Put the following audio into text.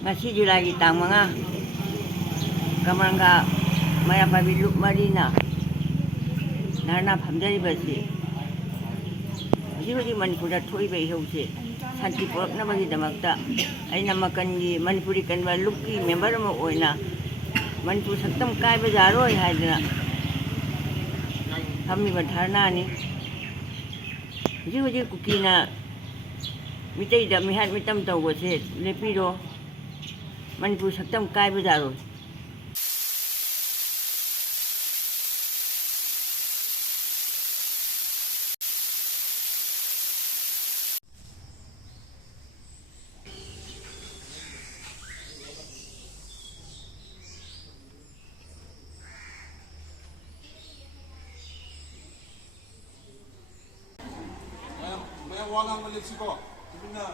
Ngasi July tang mga kamarangga mayapabꯤ ꯂꯨꯞ ꯃꯔꯤꯅ ꯙꯔꯅꯥ ꯐꯝꯖꯔꯤꯕꯁꯤ ꯍꯧꯖꯤꯛ ꯃꯅꯤꯄꯨꯔꯗ ꯊꯣꯛꯏꯕ ꯏꯍꯧꯁꯦ ꯁꯥꯟꯇꯤ ꯄꯨꯔꯛꯅꯕꯒꯤꯗꯃꯛꯇ ꯑꯩꯅ ꯃꯀꯟꯒꯤ ꯃꯅꯤꯄꯨꯔꯤ ꯀꯟꯕ ꯂꯨꯞꯀꯤ ꯃꯦꯝꯕꯔ ꯑꯃ ꯑꯣꯏꯅ ꯃꯅꯤꯄꯨꯔ ꯁꯛꯇꯝ ꯀꯥꯏꯕ ꯌꯥꯔꯣꯏ ꯍꯥꯏꯗꯅ ꯐꯝꯃꯤꯕ ꯙꯔꯅꯥꯅꯤ꯫ ꯍꯧꯖꯤꯛ ꯀꯨꯀꯤꯅ ꯃꯤꯇꯩꯗ ꯃꯤꯍꯥꯠ ꯃꯤꯇꯝ ꯇꯧꯕꯁꯦ ꯂꯦꯞꯄꯤꯔꯣ, ꯃꯅꯤꯄꯨꯔ ꯁꯛꯇꯝ ꯀꯥꯏꯕ ꯌꯥꯔꯣꯏ꯫ Maya wala ang malipsiko. Sabi na.